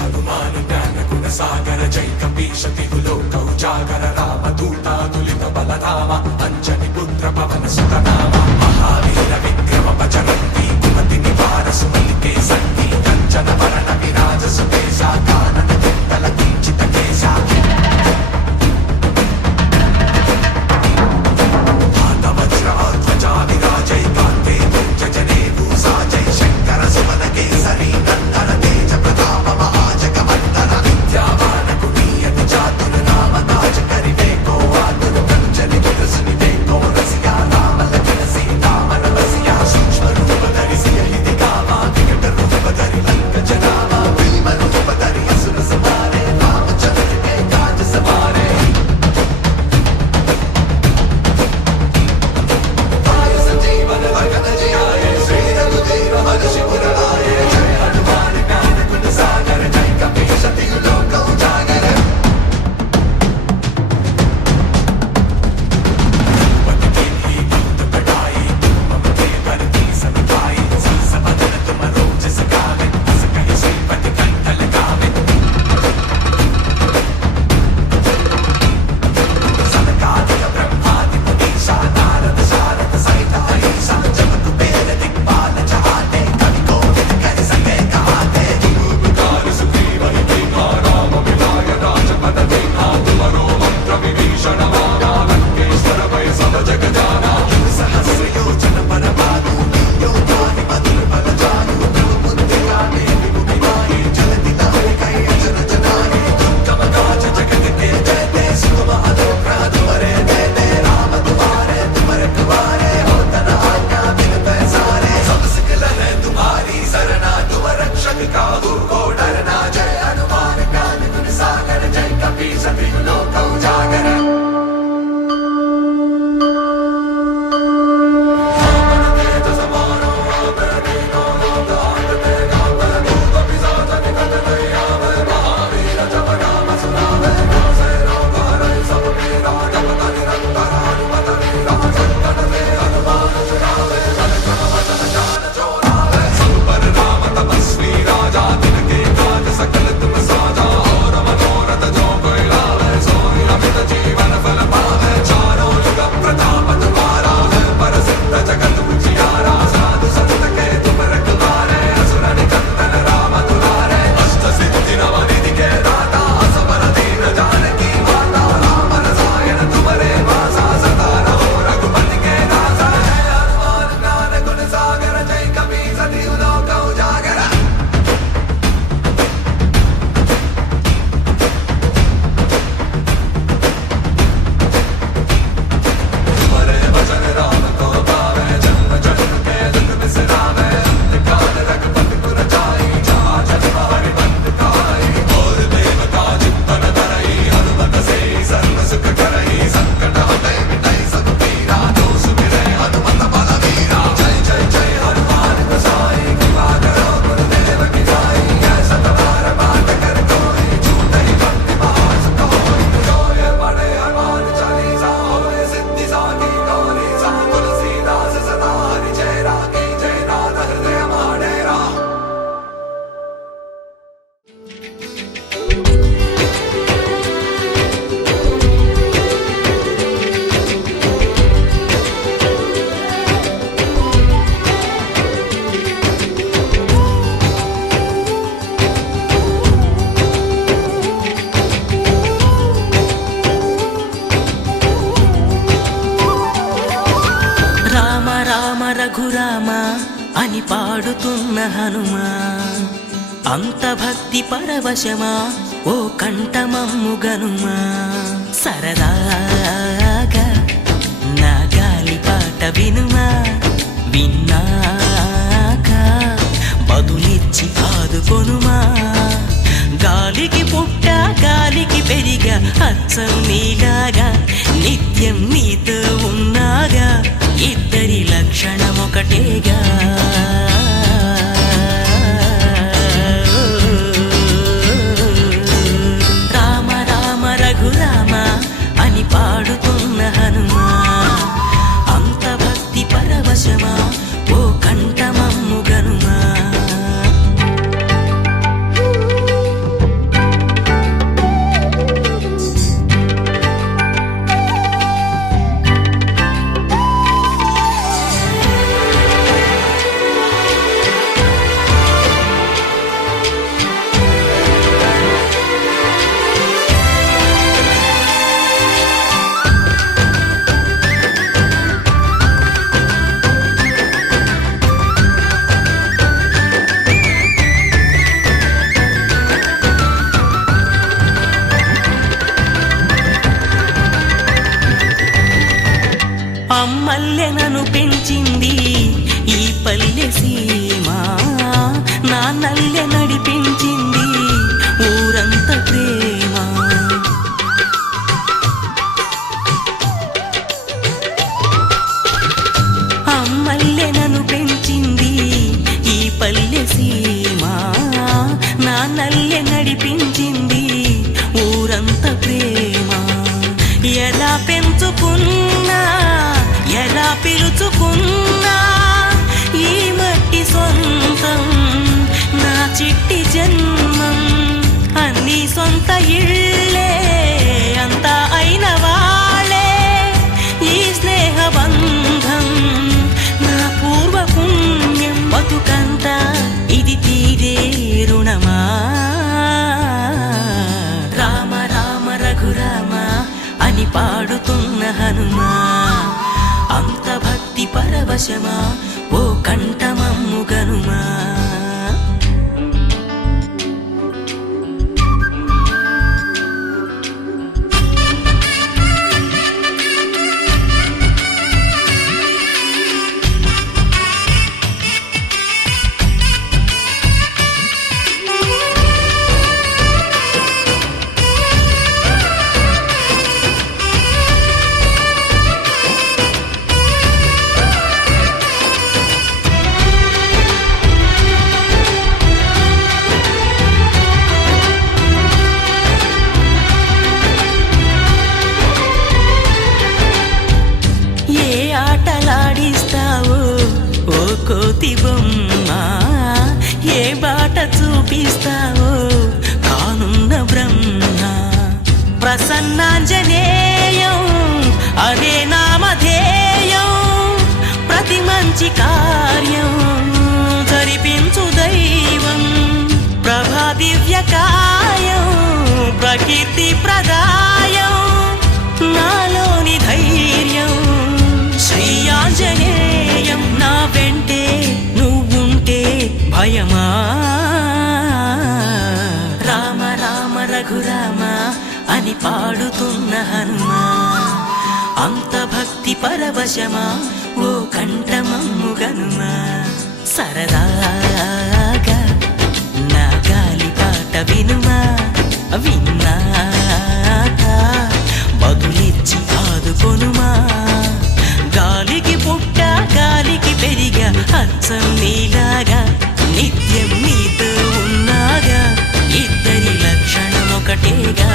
హనుమాన్ జ్ఞాన గుణ సాగర జై కపీశ తిరులోక ఉజాగర రామ దూతాతులిత బలరామ అంజని పుత్ర పవన సుత నామ మహావీర విక్రమ బజరంగి కుమతి నివార సుమలికే సంగి కంచన వరణ విరాజ సుకేశ కానన కుండల కించిత కేశ వజ్రధ్వజా విరాజై కాంతే జనే భూసా జై శంకర సుమన కేసరి నందన తేజ ప్రతాప మహాజగవందన విద్యావాన కుటీయతి చాతుర నామ తాజ కరివే కో ఆతుర కంచని విరసుని వేకో రసియా రామ లక్ష్మణ సీతామన వసియా సూక్ష్మ రూప ధరిసి హితి కామా వికట రూప ధరి లంక జనామ విలిమ రూప ధరి అసుర సమారే రామచంద్ర కే కాజ సమారే जीवन भगत जियाए श्री रघुवीर हर्षि पुर आए जय हनुमान ज्ञान गुण सागर जय कपीश तिरुलोक उजागर पति कीन्ही बहुत बढ़ाई मम के भरती सब खाई सीस बदन तुम रोज सगावे अस कहि श्रीपति कंठ लगावे सनकादिक ब्रह्मादि मुनीषा नारद शारद सहित हरीशा जब कुबेर दिक्पाल जहाते कवि कोविद कर सके कहाते उपकार सुग्रीव ही कीन्हा राम मिलाय राजपद दीन्हा तुमरो मंत्र विभीषण माना लंकेश्वर भय सब जग जाना सहस्र योजन पर भानु योधाहि मधुर बल जानु प्रभुमुद्रिका देवी मुखिमाहि जलति लहरि कहि अजर जनाहि दुर्गम काज जगत के जयते सुगम अनुग्रह तुम्हारे देते राम तुम्हारे तुम रखवारे हो तना आज्ञा बिन पैसारे सब सिकल है तुम्हारी सरना तुम रक्षक काहू को डरना जय हनुमान ज्ञान गुण सागर जय कपीश तिरुलोक उजागर तेज समारो आवर दीनो लोकांते गावे भूत पिशाच निकट नहीं आवे महावीर जप नाम सुनावे नासे रोग हरै सब पीरा जपत निरंतर हनुमत वीरा संकट ते हनुमान छुड़ावे मन क्रम वचन ध्यान जोड़ावे सब पर राम तपस्वी राजा तिनके काज सकल तुम साजा और मनोरथ जो कोई लावे सोई अमित जीवन फल पावे चारों युग प्रताप तुम्हारा है प्रसिद्ध जगत उजियारा साधु संत के तुम रखवारे असुर निकंदन राम दुलारे अष्ट सिद्धि नव निधि के दाता असबर दीन जानकी माता राम रसायन तुम्हारे वासा सदा रहो रघुपति के दासा जय हनुमान ज्ञान गुण सागर जय कपीश तिरुलोक उजागर तुम्हारे भजन राम को पावे जन्म जन्म के दुख बिसरावे अंतकाल रघुपति पुर जाई जहाँ जन्म हरि बंद खाई और देवता चित्तन धरई हनुमत से सर्व सुख करई संकट हटै मिटै सब पीरा जो सुमिरै हनुमत बलवीरा जय जय जय हनुमान गोसाई कृपा करो गुरुदेव की जाई ऐसा तुम्हारा बात कर कोई झूठै भक्ति महासुख होई जो ये पढ़े हनुमान चालीसा होए सिद्धि साखी गौरी सा तुलसीदास सदा हरि चेरा की जय नाथ हृदय माडेरा రామ రామ రఘురామ అని పాడుతున్న హనుమా అంత భక్తి పరవశమా ఓ కంఠమమ్ము గనుమా సరదాగా నా గాలి పాట వినుమా విన్నాక బదులిచ్చి ఆదుకొనుమా గాలికి పుట్ట గాలికి పెరిగా అచ్చం నీలాగా నిత్యం నీతో ఉన్నాగా ఇద్దరి లక్షణం ఒకటేగా రామ రామ రఘురామ అని పాడుతున్న హనుమా అంత భక్తి పరవశమా ఓ కంఠమమ్ము గనుమా నడిపించింది ఊరంత ప్రేమ. అమ్మల్లె నన్ను పెంచింది ఈ పల్లె సీమ, నాన్నల్లె నడిపించింది ఊరంత ప్రేమ. ఎలా పెంచుకున్నా ఎలా పిలుచుకున్నా ఈ మట్టి సొంతం నా చిట్టి జన్మం. అన్ని సొంత ఇళ్ళే అంతా అయిన వాళ్ళే ఈ స్నేహ బంధం నా పూర్వ పుణ్యం. బతుకంతా ఇది తీరే రుణమా. రామ రామ రఘురామ అని పాడుతున్న హనుమా, అంత భక్తి పరవశమా ఓ కంఠమమ్ము గనుమా. ఆటలాడిస్తావో ఓ కోతి బొమ్మ, ఏ బాట చూపిస్తావో కానున్న బ్రహ్మ. ప్రసన్నాంజనేయం అదే నామధేయం, ప్రతి మంచి కార్యం జరిపించు దైవం. ప్రభా దివ్య కాయం ప్రకీర్తి ప్రదాయం, నాలోని ధైర్యం శ్రీ ఆంజనేయం. నా వెంటే నువ్వుంటే భయమా. రామ రామ రఘురామ అని పాడుతున్న హనుమా, అంత భక్తి పరవశమా ఓ కంఠమమ్ము గనుమా. సరదాగా నా గాలి పాట వినుమా, విన్నాక బదులిచ్చి ఆదుకొనుమా. గాలికి పుట్ట గాలికి పెరిగా అచ్చం నీలాగా, నిత్యం నీతో ఉన్నాగా, ఇద్దరి లక్షణం ఒకటేగా.